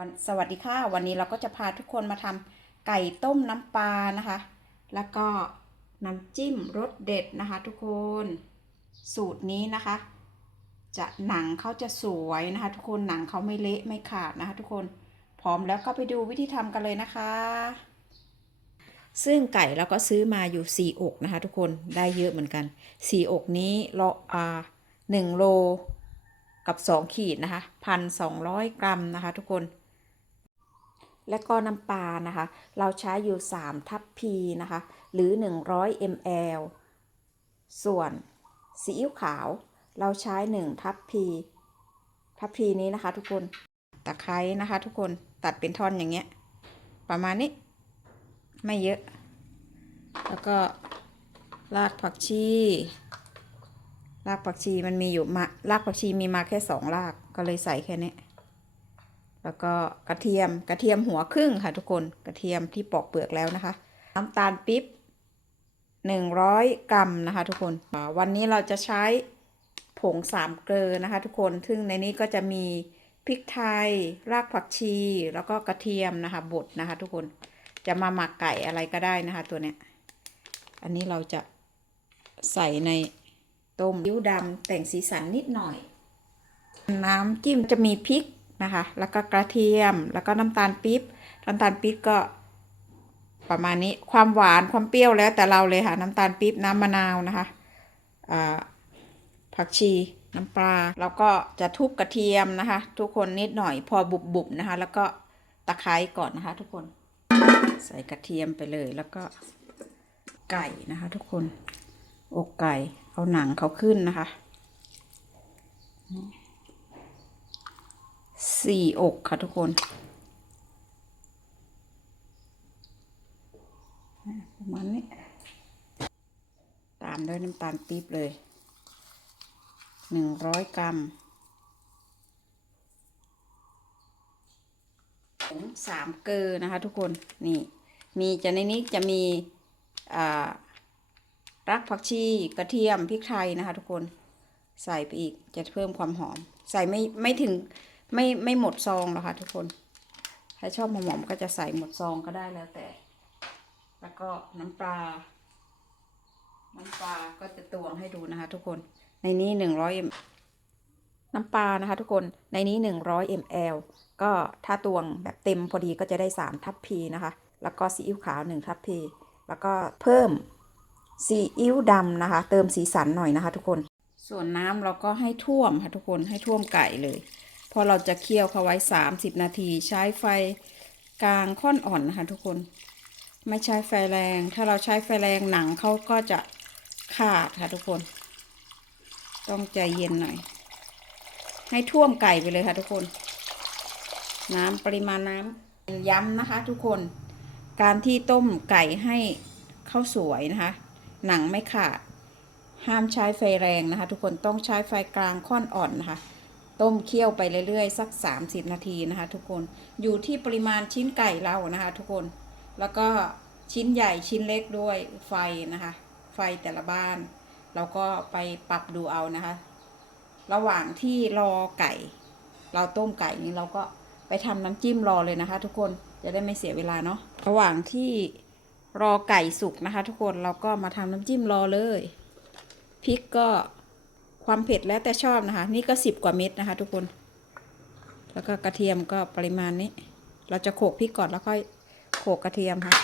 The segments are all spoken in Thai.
วันสวัสดีค่ะ วันนี้เราก็จะพาทุกคนมาทำไก่ต้มน้ำปลานะคะ แล้วก็น้ำจิ้มรสเด็ดนะคะ ทุกคนสูตรนี้นะคะ จะหนังเขาจะสวยนะคะ ทุกคนหนังเขาไม่เละไม่ขาดนะคะ ทุกคนพร้อมแล้วก็ไปดูวิธีทำกันเลยนะคะ ซึ่งไก่เราก็ซื้อมาอยู่ 4 อกนะคะ ทุกคนได้เยอะเหมือนกัน 4 อกนี้เราอ่าหนึ่งโลกับ 2 ขีดนะคะพันสองกรัมนะคะ ทุกคน และก็น้ำปลานะคะ เราใช้อยู่ 3 ทัพพีนะคะ หรือ 100 ml ส่วนซีอิ๊วขาว เราใช้ 1 ทัพพี ทัพพีนี้นะคะทุกคนตะไคร้นะคะ ทุกคนตัดเป็นท่อนอย่างเงี้ย ประมาณนี้ ไม่เยอะ แล้วก็รากผักชีรากผักชีมันมีอยู่มารากผักชีมีมาแค่สองรากก็เลยใส่แค่นี้ แล้วก็กระเทียมกระเทียมหัวครึ่งค่ะทุกคนกระเทียมที่ปอกเปลือกแล้วนะคะ น้ำตาลปิ๊บหนึ่งร้อยกรัมนะคะ ทุกคนวันนี้เราจะใช้ผงสามเกลือนะคะ ทุกคนซึ่งในนี้ก็จะมีพริกไทย รากผักชี แล้วก็กระเทียมนะคะบดนะคะ ทุกคนจะมาหมักไก่อะไรก็ได้นะคะ ตัวเนี้ยอันนี้เราจะใส่ในต้มยิ้วดำแต่งสีสันนิดหน่อย น้ำจิ้มจะมีพริก นะคะ แล้วก็กระเทียม แล้วก็น้ำตาลปี๊บ น้ำตาลปี๊บก็ ประมาณนี้ ความหวานความเปรี้ยวแล้วแต่เราเลยค่ะ น้ำตาลปี๊บน้ำมะนาวนะคะผักชีน้ำปลา แล้วก็จะทุบกระเทียมนะคะ ทุกคนนิดหน่อยพอบุบๆนะคะ แล้วก็ตะไคร้ก่อนนะคะ ทุกคน ใส่กระเทียมไปเลย แล้วก็ไก่นะคะ ทุกคน อกไก่ เอาหนังเขาขึ้นนะคะ สี่อกค่ะทุกคน ประมาณนี้ ตามด้วยน้ำตาลปี๊บเลยหนึ่งร้อยกรัมผงสามเกลือนะคะทุกคน นี่ มีจะในนี้จะมีอ่ารักผักชีกระเทียมพริกไทยนะคะทุกคน ใส่ไปอีกจะเพิ่มความหอม ใส่ไม่ไม่ถึง ไม่ไม่หมดซองหรอกค่ะทุกคนถ้าชอบหอมๆก็จะใส่หมดซองก็ได้แล้วแต่ แล้วก็น้ำปลา น้ำปลาก็จะตวงให้ดูนะคะ ทุกคน ในนี้หนึ่งร้อยน้ำปลานะคะ ทุกคน ในนี้หนึ่งร้อยมลก็ถ้าตวงแบบเต็มพอดีก็จะได้สามทัพพีนะคะ แล้วก็ซีอิ๊วขาวหนึ่งทัพพี แล้วก็เพิ่มซีอิ๊วดำนะคะ เติมสีสันหน่อยนะคะ ทุกคน ส่วนน้ำเราก็ให้ท่วมค่ะทุกคนให้ท่วมไก่เลย พอเราจะเคี่ยวเขาไว้ 30 นาที ใช้ไฟกลางค่อนอ่อนนะคะทุกคน ไม่ใช้ไฟแรง ถ้าเราใช้ไฟแรงหนังเขาก็จะขาดค่ะทุกคน ต้องใจเย็นหน่อย ให้ท่วมไก่ไปเลยค่ะทุกคน น้ำปริมาณน้ำย้ำนะคะทุกคน การที่ต้มไก่ให้ข้าวสวยนะคะ หนังไม่ขาด ห้ามใช้ไฟแรงนะคะ ทุกคนต้องใช้ไฟกลางค่อนอ่อนนะคะ ต้มเคี่ยวไปเรื่อยๆ สัก 30 นาทีนะคะ ทุกคนอยู่ที่ปริมาณชิ้นไก่เรานะคะ ทุกคนแล้วก็ชิ้นใหญ่ชิ้นเล็กด้วยไฟนะคะ ไฟแต่ละบ้าน เราก็ไปปรับดูเอานะคะ ระหว่างที่รอไก่ เราต้มไก่นี้เราก็ไปทำน้ำจิ้มรอเลยนะคะ ทุกคนจะได้ไม่เสียเวลาเนาะระหว่างที่รอไก่สุกนะคะ ทุกคนเราก็มาทำน้ำจิ้มรอเลยพริกก็ ความเผ็ดแล้วแต่ชอบนะคะ นี่ก็สิบกว่าเม็ดนะคะ ทุกคน แล้วก็กระเทียมก็ปริมาณนี้ เราจะโขลกพริกก่อนแล้วค่อยโขลกกระเทียมค่ะ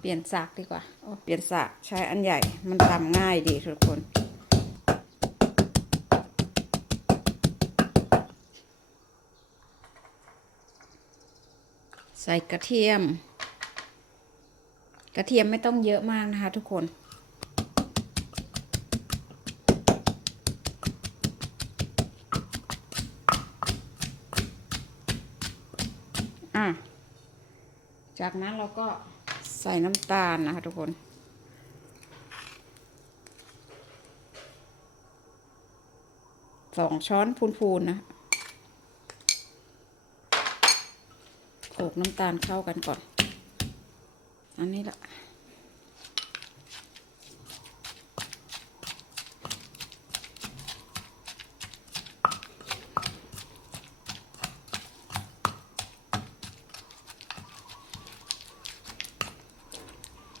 เปลี่ยนสากดีกว่าเปลี่ยนสากใช้อันใหญ่มันทำง่ายดีทุกคนใส่กระเทียม กระเทียมไม่ต้องเยอะมากนะคะทุกคนอะจากนั้นเราก็ใส่น้ำตาลนะคะทุกคน สองช้อนพูนๆนะโขลกน้ำตาลเข้ากันก่อน อันนี้ละ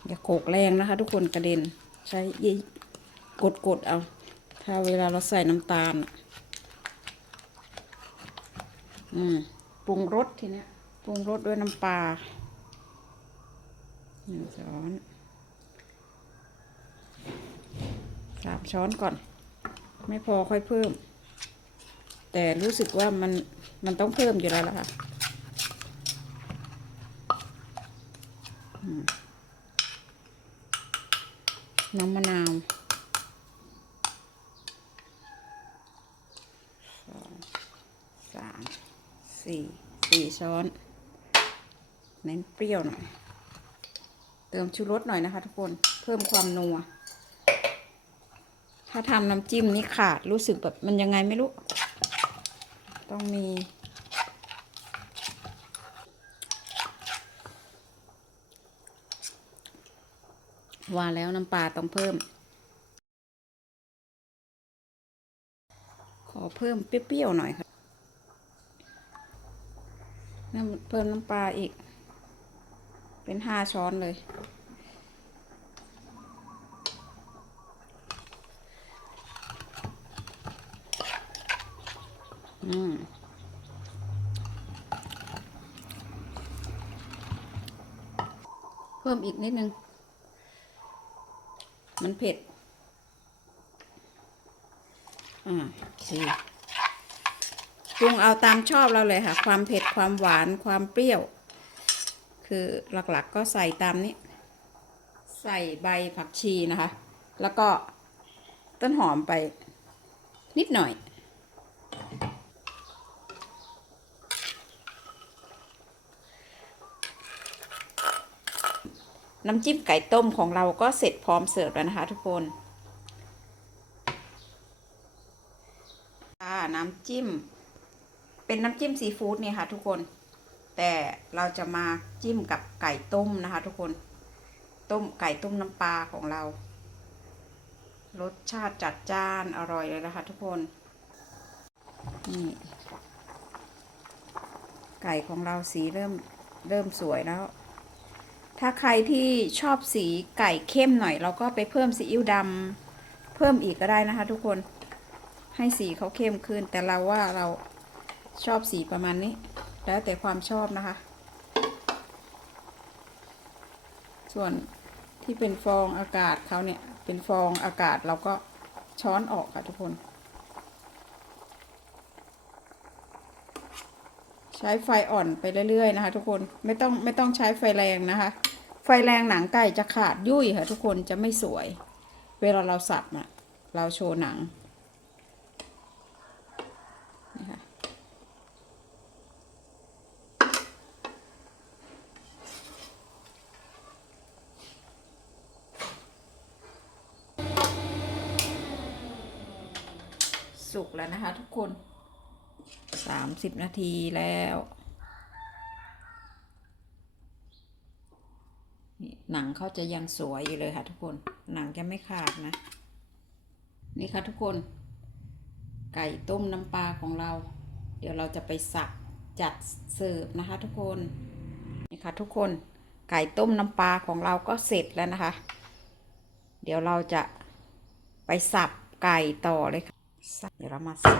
อย่าโขกแรงนะคะ ทุกคนกระเด็นใช้ยีกดกดเอา ถ้าเวลาเราใส่น้ำตาลอืมปรุงรสทีนี้ปรุงรสด้วยน้ำปลา หนึ่งช้อนสามช้อนก่อน ไม่พอค่อยเพิ่ม แต่รู้สึกว่ามันมันต้องเพิ่มอยู่แล้วล่ะค่ะน้ำมะนาวสองสามสี่สี่ช้อน เน้นเปรี้ยวหน่อย เติมชูรสหน่อยนะคะทุกคนเพิ่มความนัว ถ้าทำน้ำจิ้มนี่ขาดรู้สึกแบบมันยังไงไม่รู้ ต้องมี ว่าแล้วน้ำปลาต้องเพิ่ม ขอเพิ่มเปรี้ยวๆหน่อยค่ะเพิ่มน้ำปลาอีก เป็นห้าช้อนเลย อืมเพิ่มอีกนิดนึง มันเผ็ด อ่าโอปรุงเอาตามชอบเราเลยค่ะ ความเผ็ดความหวานความเปรี้ยว คือหลักๆก็ใส่ตามนี้ ใส่ใบผักชีนะคะ แล้วก็ต้นหอมไปนิดหน่อย น้ำจิ้มไก่ต้มของเราก็เสร็จพร้อมเสิร์ฟแล้วนะคะทุกคนน้ำจิ้ม เป็นน้ำจิ้มซีฟู้ดเนี่ยค่ะทุกคน แต่เราจะมาจิ้มกับไก่ต้มนะคะ ทุกคน ต้มไก่ต้มน้ำปลาของเรา รสชาติจัดจ้านอร่อยเลยนะคะ ทุกคน นี่ ไก่ของเราสีเริ่มเริ่มสวยแล้ว ถ้าใครที่ชอบสีไก่เข้มหน่อย เราก็ไปเพิ่มซีอิ๊วดำเพิ่มอีกก็ได้นะคะ ทุกคน ให้สีเขาเข้มขึ้น แต่เราว่าเราชอบสีประมาณนี้ แล้วแต่ความชอบนะคะ ส่วนที่เป็นฟองอากาศเขาเนี่ย เป็นฟองอากาศเราก็ช้อนออกค่ะทุกคน ใช้ไฟอ่อนไปเรื่อยๆนะคะ ทุกคนไม่ต้องไม่ต้องใช้ไฟแรงนะคะ ไฟแรงหนังไก่จะขาดยุ่ยค่ะทุกคนจะไม่สวย เวลาเราสับน่ะเราโชว์หนัง สุกแล้วนะคะทุกคนสามสิบนาทีแล้วหนังเขาจะยังสวยอยู่เลยค่ะทุกคน หนังจะไม่ขาดนะ นี่ค่ะทุกคน ไก่ต้มน้ำปลาของเรา เดี๋ยวเราจะไปสับจัดเสิร์ฟนะคะทุกคน นี่ค่ะทุกคน ไก่ต้มน้ำปลาของเราก็เสร็จแล้วนะคะ เดี๋ยวเราจะไปสับไก่ต่อเลยค่ะ ดี๋ยวเรามาสับ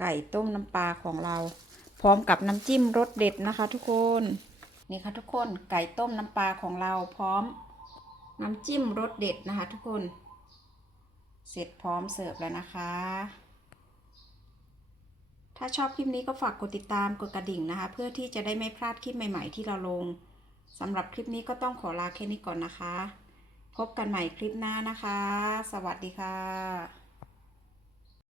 ไก่ต้มน้ำปลาของเรา พร้อมกับน้ำจิ้มรสเด็ดนะคะ ทุกคนนี่ค่ะทุกคนไก่ต้มน้ำปลาของเราพร้อม น้ำจิ้มรสเด็ดนะคะ ทุกคน เสร็จพร้อมเสิร์ฟแล้วนะคะ ถ้าชอบคลิปนี้ก็ฝากกดติดตามกดกระดิ่งนะคะ เพื่อที่จะได้ไม่พลาดคลิปใหม่ ๆ ที่เราลงสำหรับคลิปนี้ก็ต้องขอลาแค่นี้ก่อนนะคะ พบกันใหม่คลิปหน้านะคะ สวัสดีค่ะ